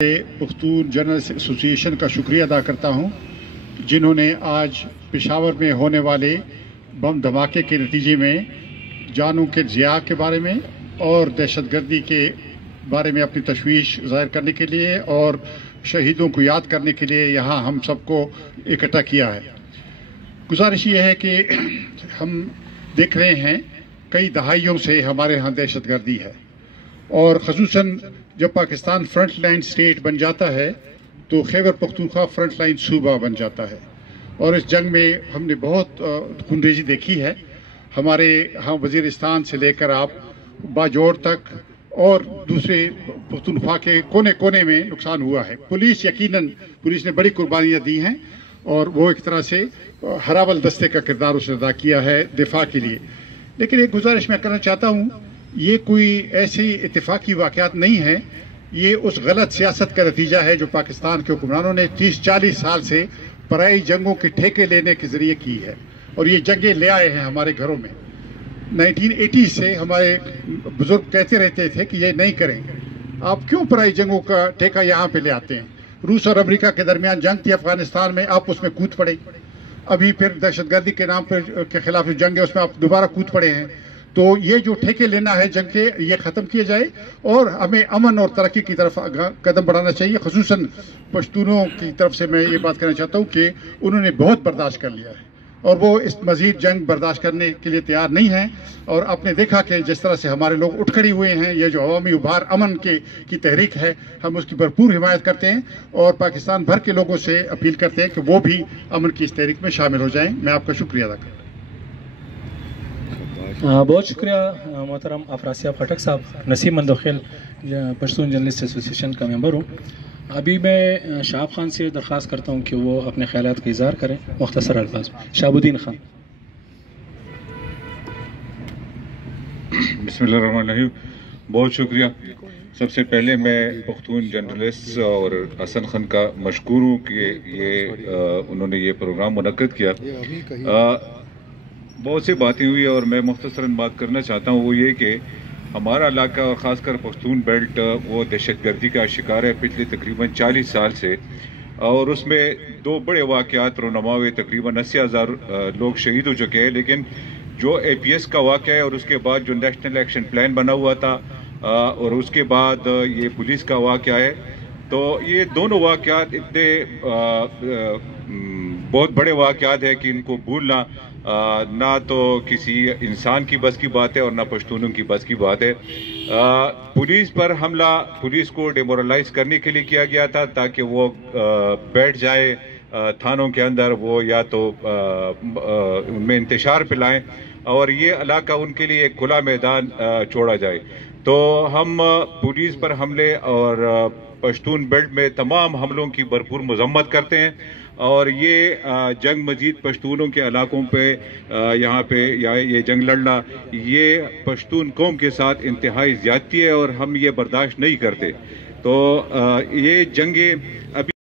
Pakhtun journalist ایسوسی ایشن کا شکریہ ادا کرتا ہوں جنہوں نے آج پشاور میں ہونے والے بم دھماکے کے نتیجے میں جانوں کے ضیاع کے بارے میں اور دہشت گردی کے بارے میں اپنی تشویش ظاہر کرنے کے لیے اور شہیدوں کو یاد کرنے کے لیے یہاں ہم سب کو اکٹھا کیا ہے۔ گزارش یہ ہے کہ ہم دیکھ رہے ہیں کئی دہائیوں سے ہمارے ہاں دہشت گردی ہے اور خصوصاً جب پاکستان فرنٹ لائن سٹیٹ بن جاتا ہے تو خیبر پختونخوا فرنٹ لائن صوبہ بن جاتا ہے، اور اس جنگ میں ہم نے بہت خونریزی دیکھی ہے۔ ہمارے ہاں وزیرستان سے لے کر آپ باجوڑ تک اور دوسرے پختونخوا کے کونے کونے میں نقصان ہوا ہے۔ پولیس نے بڑی قربانیاں دی ہیں اور وہ ایک طرح سے ہراول دستے کا کردار اس نے ادا کیا ہے دفاع کے لیے۔ لیکن ایک گزارش میں کرنا چاہتا ہوں، یہ کوئی ایسی اتفاقی واقعات نہیں ہے، یہ اس غلط سیاست کا نتیجہ ہے جو پاکستان کے حکمرانوں نے 30-40 سال سے پرائی جنگوں کے ٹھیکے لینے کے ذریعے کی ہے، اور یہ جنگیں لے آئے ہیں ہمارے گھروں میں۔ 1980 سے ہمارے بزرگ کہتے رہتے تھے کہ یہ نہیں کریں گے، آپ کیوں پرائی جنگوں کا ٹھیکہ یہاں پہ لے آتے ہیں؟ روس اور امریکہ کے درمیان جنگ تھی افغانستان میں، آپ اس میں کود پڑے۔ ابھی پھر دہشت گردی کے نام پر کے خلاف جو جنگ ہے اس میں آپ دوبارہ کود پڑے ہیں۔ تو یہ جو ٹھیکے لینا ہے جنگ کے، یہ ختم کیے جائے اور ہمیں امن اور ترقی کی طرف قدم بڑھانا چاہیے۔ خصوصاً پشتونوں کی طرف سے میں یہ بات کہنا چاہتا ہوں کہ انہوں نے بہت برداشت کر لیا ہے اور وہ اس مزید جنگ برداشت کرنے کے لیے تیار نہیں ہیں، اور آپ نے دیکھا کہ جس طرح سے ہمارے لوگ اٹھ کھڑے ہوئے ہیں، یہ جو عوامی ابھار امن کی تحریک ہے، ہم اس کی بھرپور حمایت کرتے ہیں اور پاکستان بھر کے لوگوں سے اپیل کرتے ہیں کہ وہ بھی امن کی اس تحریک میں شامل ہو جائیں۔ میں آپ کا شکریہ ادا کرتا ہوں۔ بہت شکریہ محترم افراسیاب خٹک صاحب۔ نسیم مندوخیل پشتون جرنلسٹ ایسوسی ایشن کا ممبر ہوں۔ ابھی میں شہاب خان سے درخواست کرتا ہوں کہ وہ اپنے خیالات کا اظہار کریں مختصر الفاظ میں۔ شہاب الدین خان۔ بسم اللہ الرحمن الرحیم، بہت شکریہ۔ سب سے پہلے میں پختون جرنلسٹ اور حسن خان کا مشکور ہوں کہ انہوں نے یہ پروگرام منعقد کیا۔ بہت سی باتیں ہوئی اور میں مختصراً بات کرنا چاہتا ہوں، وہ یہ کہ ہمارا علاقہ اور خاص کر پختون بیلٹ وہ دہشت گردی کا شکار ہے پچھلے تقریباً 40 سال سے، اور اس میں دو بڑے واقعات رونما ہوئے، تقریباً 80,000 لوگ شہید ہو چکے ہیں۔ لیکن جو APS کا واقعہ ہے اور اس کے بعد جو نیشنل ایکشن پلان بنا ہوا تھا اور اس کے بعد یہ پولیس کا واقعہ ہے، تو یہ دونوں واقعات اتنے بہت بڑے واقعات ہیں کہ ان کو بھولنا نہ تو کسی انسان کی بس کی بات ہے اور نہ پشتونوں کی بس کی بات ہے۔ پولیس پر حملہ پولیس کو ڈیمورلائز کرنے کے لیے کیا گیا تھا تاکہ وہ بیٹھ جائے تھانوں کے اندر، وہ یا تو ان میں انتشار پھیلائیں اور یہ علاقہ ان کے لیے ایک کھلا میدان چھوڑا جائے۔ تو ہم پولیس پر حملے اور پشتون بیلٹ میں تمام حملوں کی بھرپور مذمت کرتے ہیں، اور یہ جنگ مزید پشتونوں کے علاقوں پہ یہاں پہ یہ جنگ لڑنا یہ پشتون قوم کے ساتھ انتہائی زیادتی ہے اور ہم یہ برداشت نہیں کرتے۔ تو یہ جنگیں ابھی